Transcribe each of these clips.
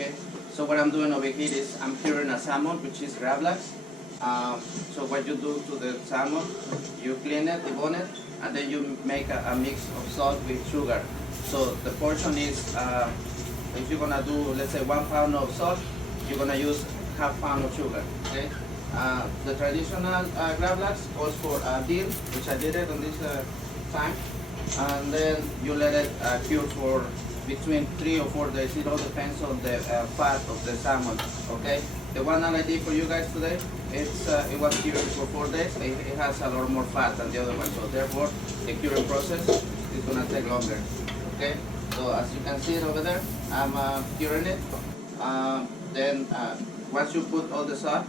Okay, so what I'm doing over here is I'm curing a salmon, which is Gravlax. So what you do to the salmon, you clean it, debone it, and then you make a mix of salt with sugar. So the portion is, if you're gonna do, let's say 1 pound of salt, you're gonna use half pound of sugar. Okay. The traditional Gravlax calls for dill, which I did it on this time, and then you let it cure for between 3 or 4 days. It all depends on the fat of the salmon. Okay. The one that I did for you guys today, it was cured for 4 days. It has a lot more fat than the other one, so therefore the curing process is gonna take longer. Okay. So as you can see it over there, I'm curing it. Then once you put all the salt,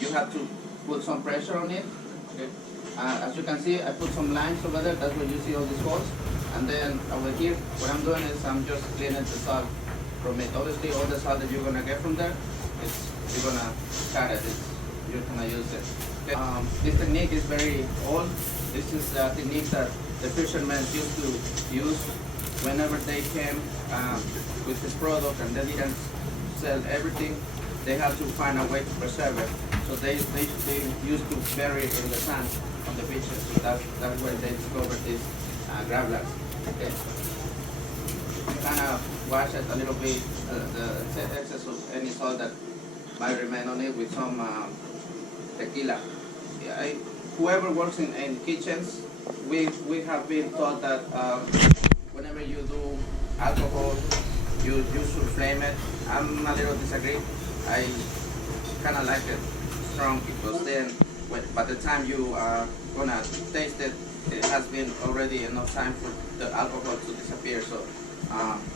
you have to put some pressure on it. Okay. As you can see, I put some lines over there. That's where you see all these holes. And then over here, what I'm doing is I'm just cleaning the salt from it. Obviously, all the salt that you're gonna get from there, you're gonna cut it. You're gonna use it. Okay. This technique is very old. This is the technique that the fishermen used to use whenever they came with this product and they didn't sell everything. They had to find a way to preserve it. So they used to bury it in the sand on the beaches. So that's where they discovered this Gravlax. Okay. Kind of wash it a little bit, the excess of any salt that might remain on it with some tequila. Yeah, whoever works in kitchens, we have been taught that whenever you do alcohol, you should flame it. I'm a little disagree. I kind of like it strong because then by the time you are gonna taste it, it has been already enough time for the alcohol to disappear. So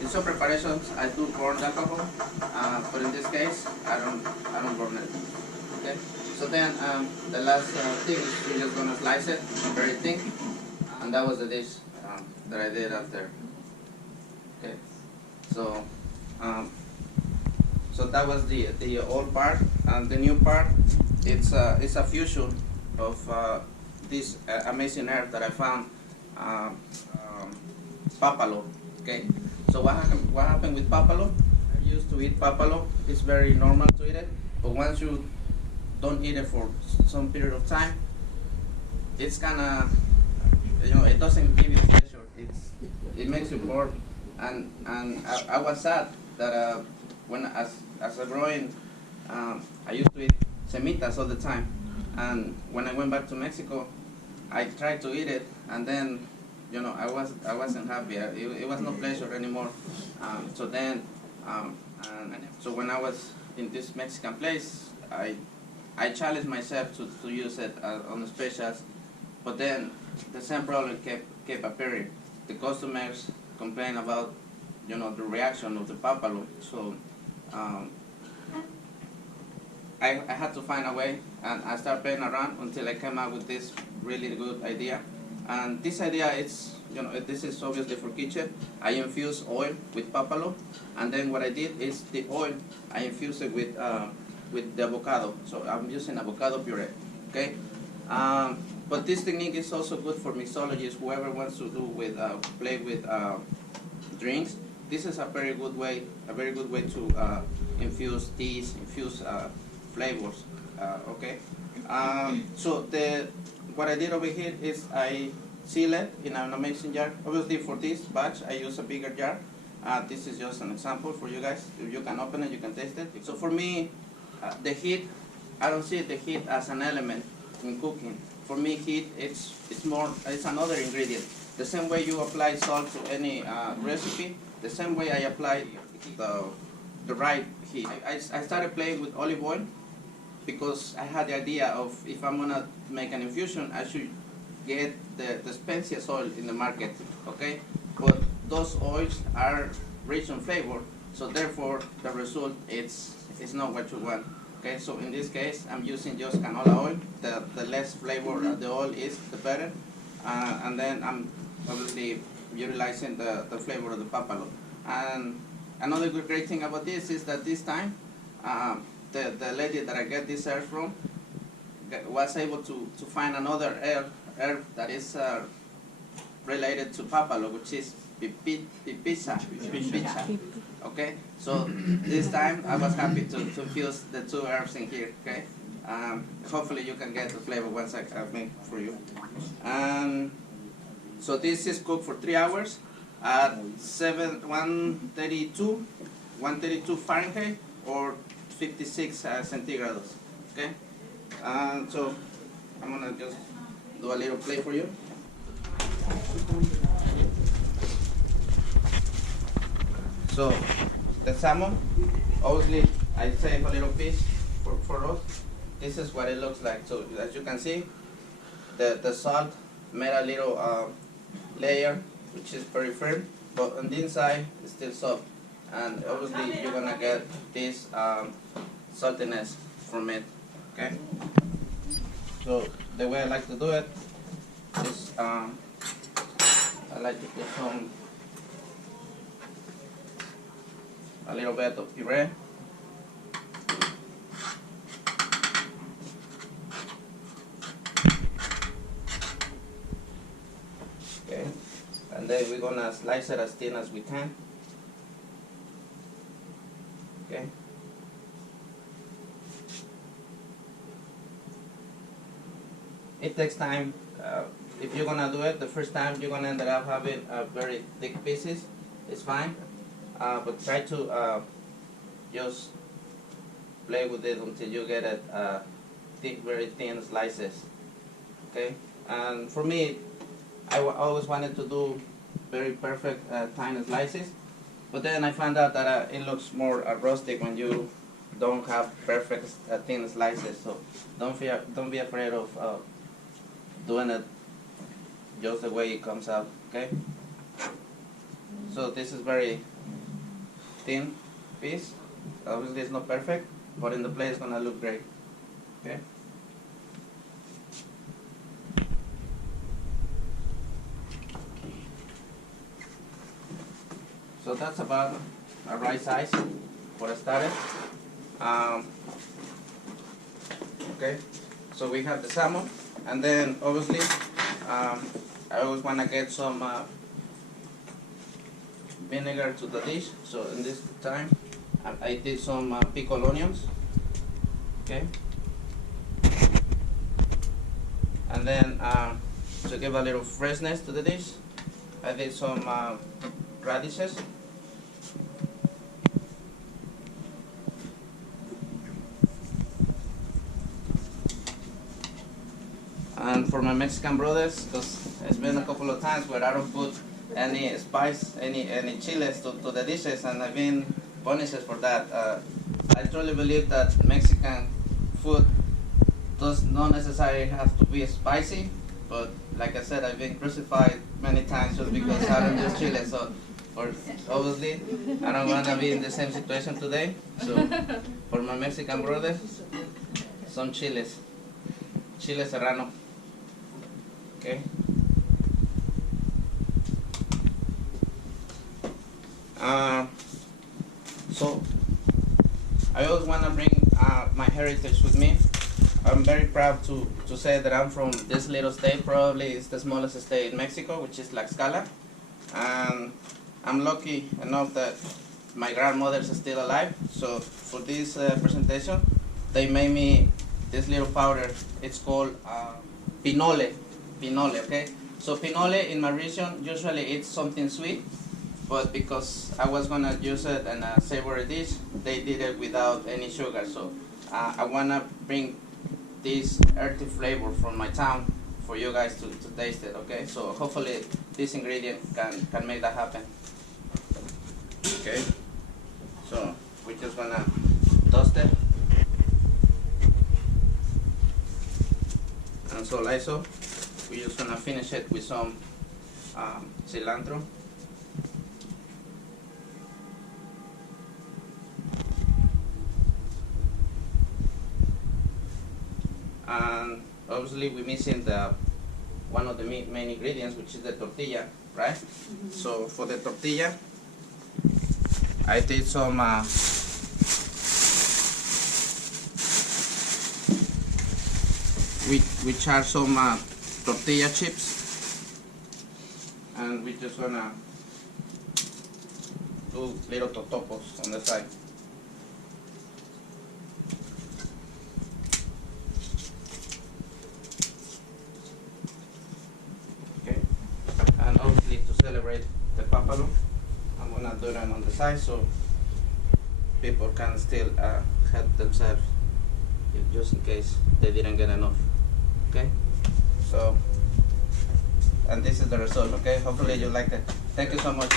in some preparations I do burn the alcohol, but in this case I don't burn it. Okay. So then the last thing is you're just gonna slice it very thin, and that was the dish that I did after. Okay. So so that was the old part, and the new part. It's a fusion of this amazing herb that I found, Papalo. Okay. So what happened with Papalo? I used to eat Papalo. It's very normal to eat it, but once you don't eat it for some period of time, it's kinda, it doesn't give you pleasure. It makes you bored, and I was sad that when as a growing, I used to eat semitas all the time, and when I went back to Mexico, I tried to eat it, and then I wasn't happy. It was no pleasure anymore. So then, so when I was in this Mexican place, I challenged myself to use it on the specials, but then the same problem kept appearing. The customers complain about the reaction of the Papalo. So I had to find a way, and I started playing around until I came up with this really good idea. And this idea, this is obviously for kitchen. I infuse oil with Papalo, and then what I did is the oil, I infused it with the avocado. So I'm using avocado puree, okay? But this technique is also good for mixologists, whoever wants to play with drinks. This is a very good way to infuse teas, infuse flavors, okay? So what I did over here is I seal it in an amazing jar. Obviously for this batch, I use a bigger jar. This is just an example for you guys. If you can open it, you can taste it. So for me, the heat, I don't see the heat as an element in cooking. For me, heat, it's another ingredient. The same way you apply salt to any recipe, the same way I apply the right heat. I started playing with olive oil because I had the idea of, if I'm gonna make an infusion, I should get the spiciest oil in the market, okay? But those oils are rich in flavor, so therefore the result is not what you want. Okay, so in this case, I'm using just canola oil. The less flavor the oil is, the better. And then I'm obviously utilizing the flavor of the Papalo. And another great thing about this is that this time, the lady that I get this herb from was able to find another herb that is related to Papalo, which is pizza. Okay, so this time I was happy to fuse the two herbs in here. Okay, hopefully you can get the flavor once I make for you. So this is cooked for 3 hours at 132 Fahrenheit or 56 centigrados. Okay, so I'm gonna just do a little plate for you. So the salmon, obviously I save a little piece for us. This is what it looks like. So as you can see, the salt made a little layer which is very firm, but on the inside it's still soft. And obviously you're gonna get this saltiness from it. Okay. So the way I like to do it is I like to put a little bit of puree. Okay, and then we're gonna slice it as thin as we can. Okay. It takes time. If you're gonna do it the first time, you're gonna end up having very thick pieces. It's fine, but try to just play with it until you get it thick, very thin slices. Okay, and for me, I always wanted to do very perfect tiny slices, but then I found out that it looks more rustic when you don't have perfect thin slices. So don't be afraid of doing it just the way it comes out. Okay. So this is very thin piece. Obviously it's not perfect, but in the plate it's gonna look great. Okay. So that's about a right size for a starter. Okay. So we have the salmon, and then obviously I always want to get some vinegar to the dish. So in this time I did some pickled onions. Okay. And then to give a little freshness to the dish, I did some radishes. And for my Mexican brothers, because it's been a couple of times where I don't put any spice, any chiles to the dishes, and I've been punished for that. I truly believe that Mexican food does not necessarily have to be spicy, but like I said, I've been crucified many times just because I don't use chile. So, obviously, I don't want to be in the same situation today. So, for my Mexican brothers, some chiles, chile serrano. Okay. So I always want to bring my heritage with me. I'm very proud to say that I'm from this little state. Probably it's the smallest state in Mexico, which is Tlaxcala. And I'm lucky enough that my grandmothers are still alive. So for this presentation, they made me this little powder. It's called pinole. Pinole, okay? So pinole in my region, usually it's something sweet, but because I was gonna use it in a savory dish, they did it without any sugar. So I wanna bring this earthy flavor from my town for you guys to taste it, okay? So hopefully this ingredient can make that happen. Okay, so we're just gonna toast it. And so liso, we're just gonna finish it with some cilantro. And obviously we're missing one of the main ingredients, which is the tortilla, right? Mm-hmm. So for the tortilla, I did some we charred some tortilla chips, and we're just gonna do little totopos on the side. Okay, and obviously to celebrate the Papalo, I'm gonna do it on the side so people can still help themselves, just in case they didn't get enough. Okay, so, and this is the result. Okay, hopefully you like it. Thank you so much.